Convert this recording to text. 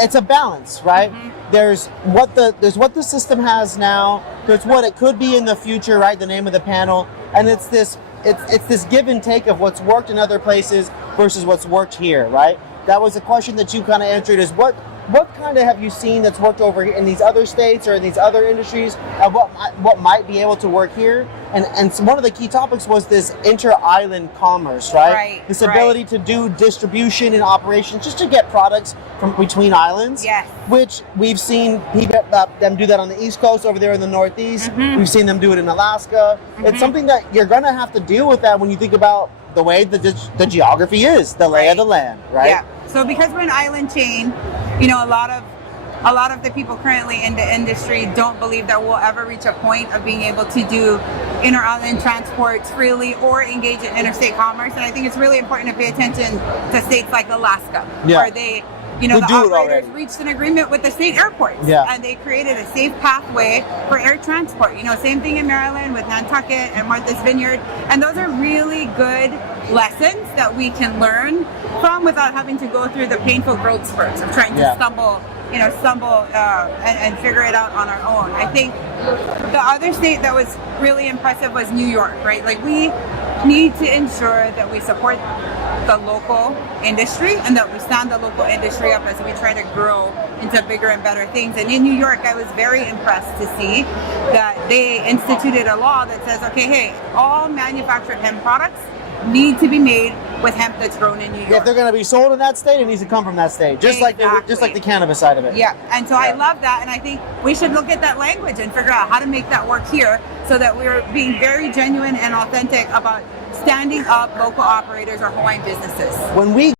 it's a balance, right? There's what the system has now. There's what it could be in the future, right? The name of the panel, and it's this give and take of what's worked in other places versus what's worked here, right? That was a question that you kind of answered. Is what kind of have you seen that's worked over in these other states or in these other industries, and what might be able to work here? And so one of the key topics was this inter-island commerce, right? This ability to do distribution and operations just to get products from between islands. Yes. Which we've seen them do that on the East Coast, over there in the Northeast. We've seen them do it in Alaska. It's something that you're going to have to deal with that when you think about the way the geography is, the lay of the land, right? Yeah. So because we're an island chain, you know, a lot of the people currently in the industry don't believe that we'll ever reach a point of being able to do inter-island transports freely or engage in interstate commerce. And I think it's really important to pay attention to states like Alaska, where they, you know, the operators reached an agreement with the state airports, and they created a safe pathway for air transport. You know, same thing in Maryland with Nantucket and Martha's Vineyard. And those are really good lessons that we can learn from without having to go through the painful growth spurts of trying to stumble and figure it out on our own. I think the other state that was really impressive was New York, right? Like, we need to ensure that we support the local industry and that we stand the local industry up as we try to grow into bigger and better things. And in New York, I was very impressed to see that they instituted a law that says, okay, hey, all manufactured hemp products need to be made with hemp that's grown in New York. If they're going to be sold in that state, it needs to come from that state, just like the cannabis side of it. Yeah, and so I love that, and I think we should look at that language and figure out how to make that work here, so that we're being very genuine and authentic about standing up local operators or Hawaiian businesses. When we